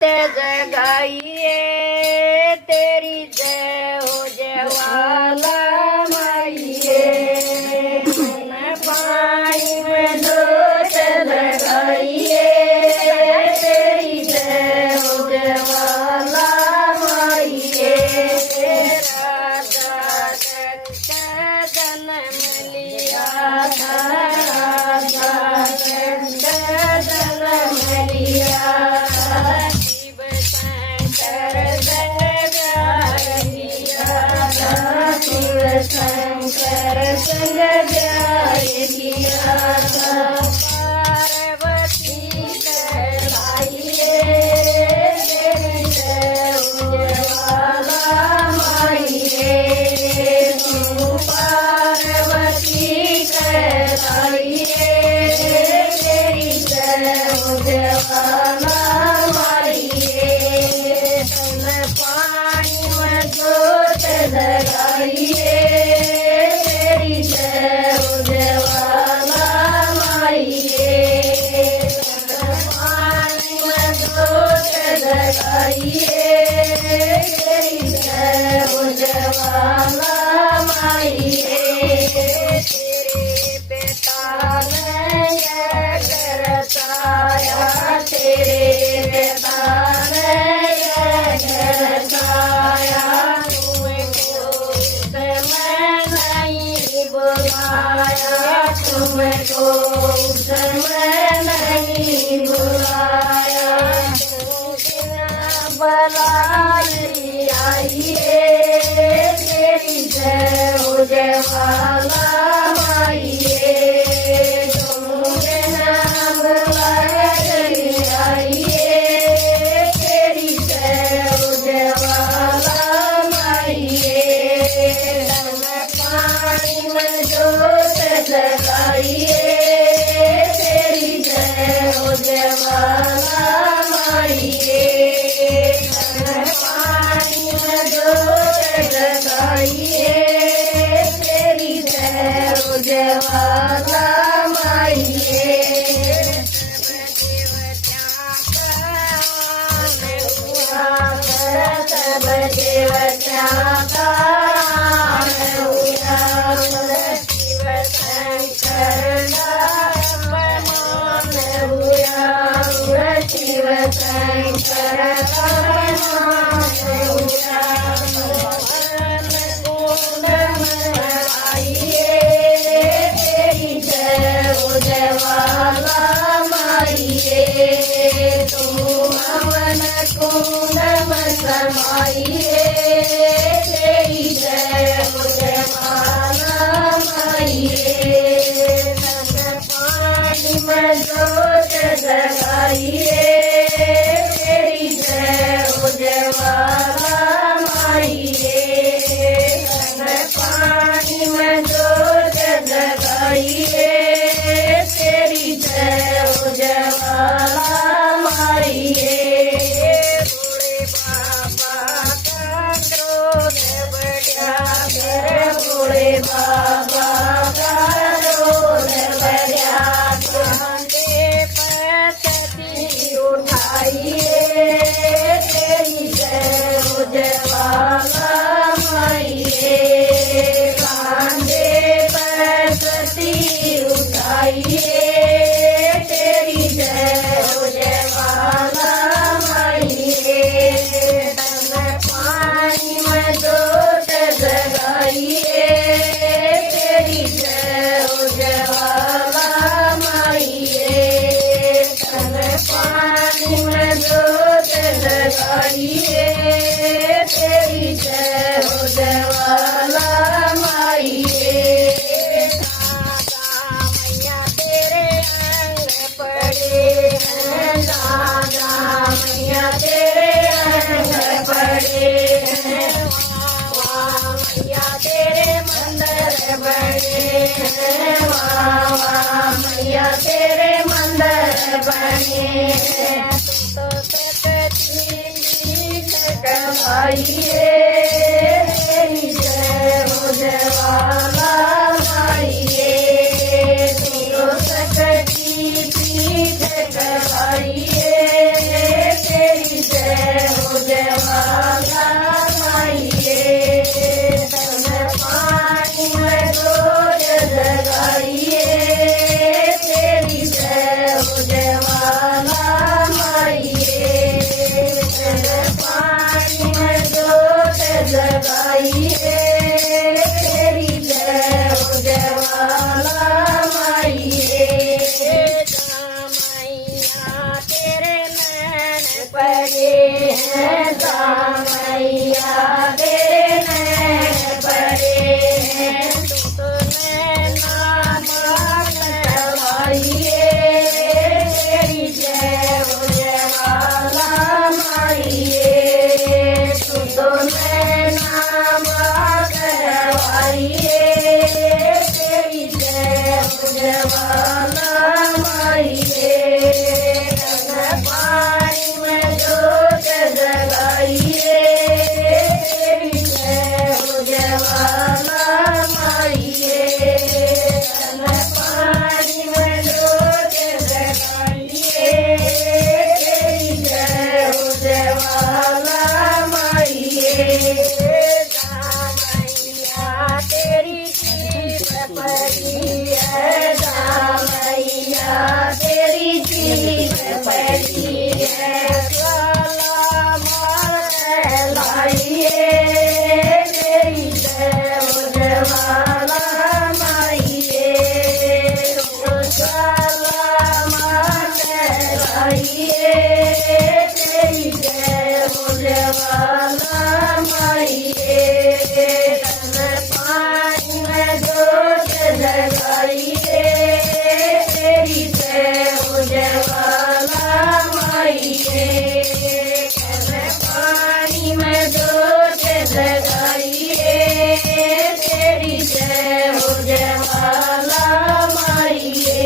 जगाइए तेरी जय हो जयवाला माइए मैं पानी में जोत लगाइए तेरी जय हो जयवाला माइए राजा कृष्ण जन्म लिया था राजा कृष्ण जन्म लिया शंकर संग जाय किया था पार्वती कहलाइए तेरी जय उजवाला माइए तू पार्वती कहलाइए तेरी जय उजवाला माइए तन पानी में जोत लगाइए जवाला माइए तेरे पिता ने यह करताया तेरे पिता ने यह करताया तुमको समय नहीं बुलाया तुमको समय नहीं बुलाया बुलाई आइए तेरी जय हो जयवाला माइए तुमने नाम बुलाई आइए तेरी जय हो जयवाला माइए पानी में जोत लगाइए तेरी जय हो जयवाला माइए पानी में जोत लगाइए तेरी जय उजवाला माइए सब देवता का शिव शंकर शिव शंकर जवाला माइए तुम हवन कुंड में समाइए तेरी जय जवाला माइए पानी में जोत जगाइए तेरी जय जवाला माइए पानी में जोत जगाइए तेरी जय उजवाला माइए भोले बाबा का क्रोध बढ़ा मेरे भोले बाबा का क्रोध बढ़ा कांधे पर छतरी उठाइए तेरी जय उजवाला माइए कांधे पर छतरी उठाइए तेरी जय उजवाला माइए पानी में जोत जगाइए तेरी जय उजवाला माइए पानी में जोत जगाइए तेरी जय उजवाला माइए मैया तेरे अंग पड़े हैं मैया तेरे मंदिर बने हैं मैया तेरे मंदिर बने हैं तो सकती कमाइए तेरी जय हो जवाला माइए तो सकती पीठ कमाइए तेरी पड़े हैं मैया तेरे नैन पड़े हैं तुमने नाम करवाइए तेरी जय हो जयमाला माइए तुमने नाम करवाइए तेरी जय हो जयमाला माइए पानी में जोत जगाइए तेरी जय हो जयमाला माइए पानी में जोत जगाइए तेरी जय हो जयमाला माइए मैया तेरी जीत पड़ी है मैया तेरी जीत पड़ी है लाइए तेरी जय हो जयमाला माइए लाइए तेरी जय हो जयमाला माइए पानी में जोत जगाइए तेरी जय हो जयमाला माइए पानी में जोत जगाइए तेरी जय हो जयमाला माइए।